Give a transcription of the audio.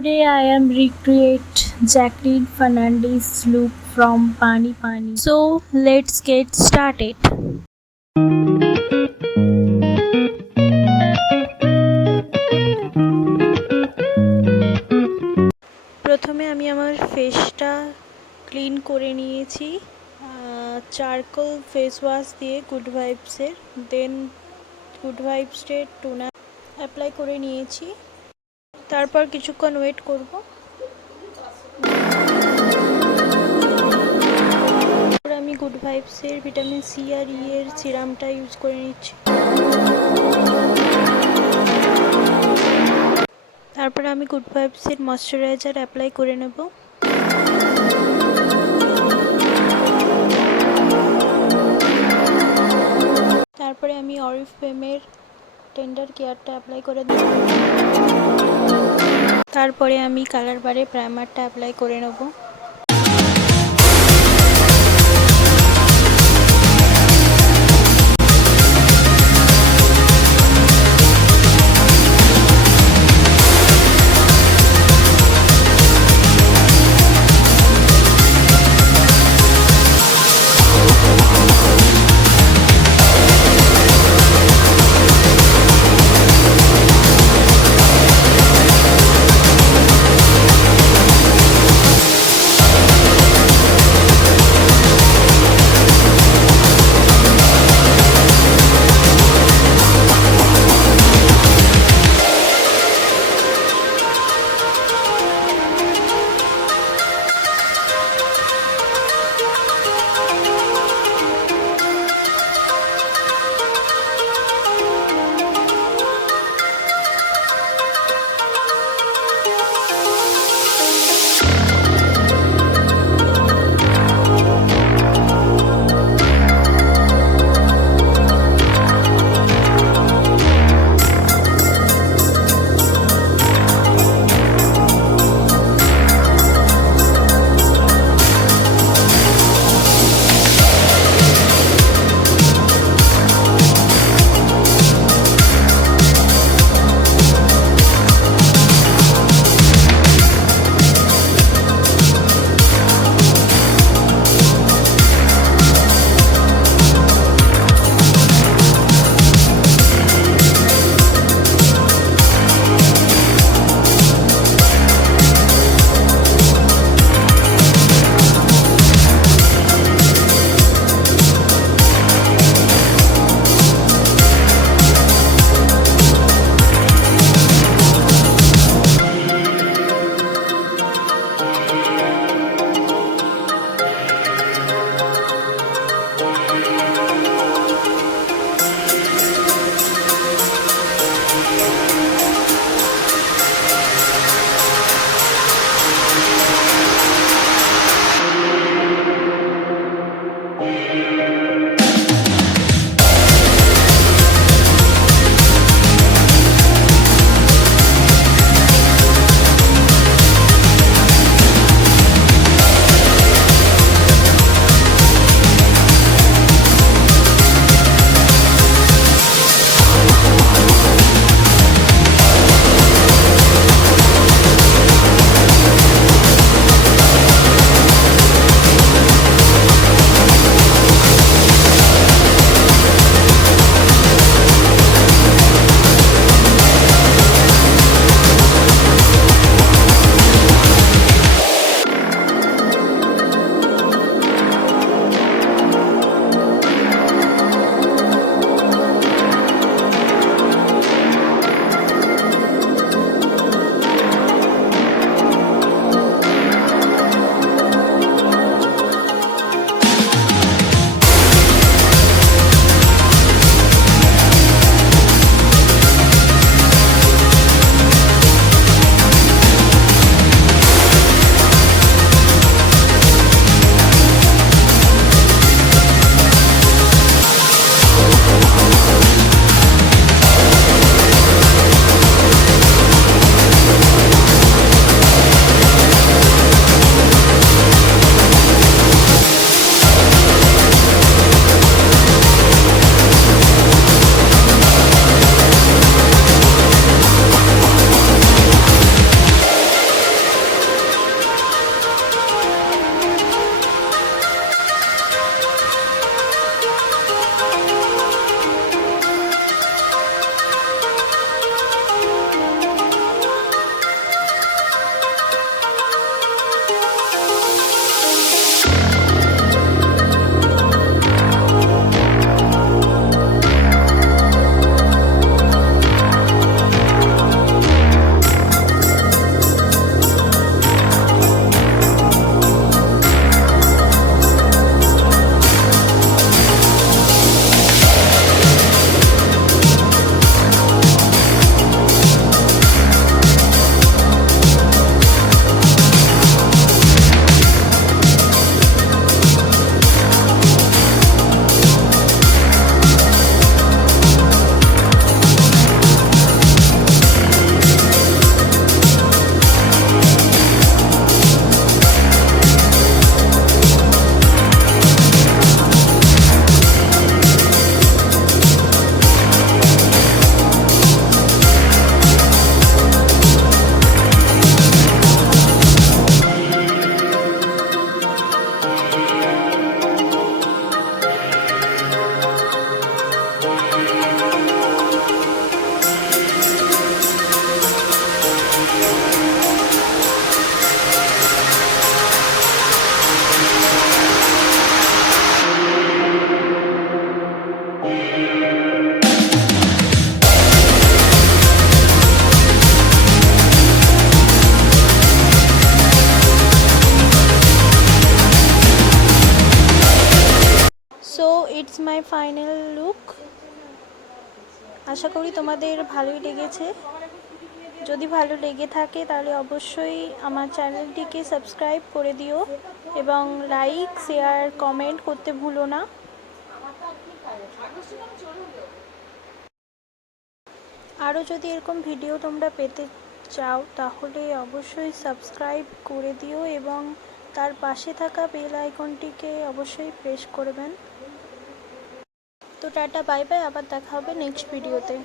Today I am recreate Jacqueline Fernandez look from Paani. So let's get started. প্রথমে আমি আমার ফেসটা clean করে নিয়েছি চারকোল ফেস ওয়াশ দিয়ে গুড ভাইবসের, দেন গুড ভাইবসের টোনার অ্যাপ্লাই করে নিয়েছি। তারপর কিছুক্ষণ ওয়েট করব। আমি গুড ভাইবসের ভিটামিন সি আর ই এর সিরামটা ইউজ করে নিচ্ছি। তারপরে আমি গুড ভাইবসের ময়শ্চারাইজার অ্যাপ্লাই করে নেব। তারপরে আমি অরিফ্লেমের টেন্ডার কেয়ারটা অ্যাপ্লাই করে দেব। তারপরে আমি কালার বারে প্রাইমারটা অ্যাপ্লাই করে নেব। Final look. আশা করি তোমাদের ভালোই লেগেছে। যদি ভালো লেগে থাকে তাহলে অবশ্যই আমার চ্যানেলটিকে সাবস্ক্রাইব করে দিও এবং লাইক, শেয়ার, কমেন্ট করতে ভুলো না। আরও যদি এরকম ভিডিও তোমরা পেতে চাও তাহলে অবশ্যই সাবস্ক্রাইব করে দিও এবং তার পাশে থাকা বেল আইকনটিকে অবশ্যই প্রেস করবেন। তো টাটা, বাই বাই, আবার দেখা হবে নেক্সট ভিডিওতে।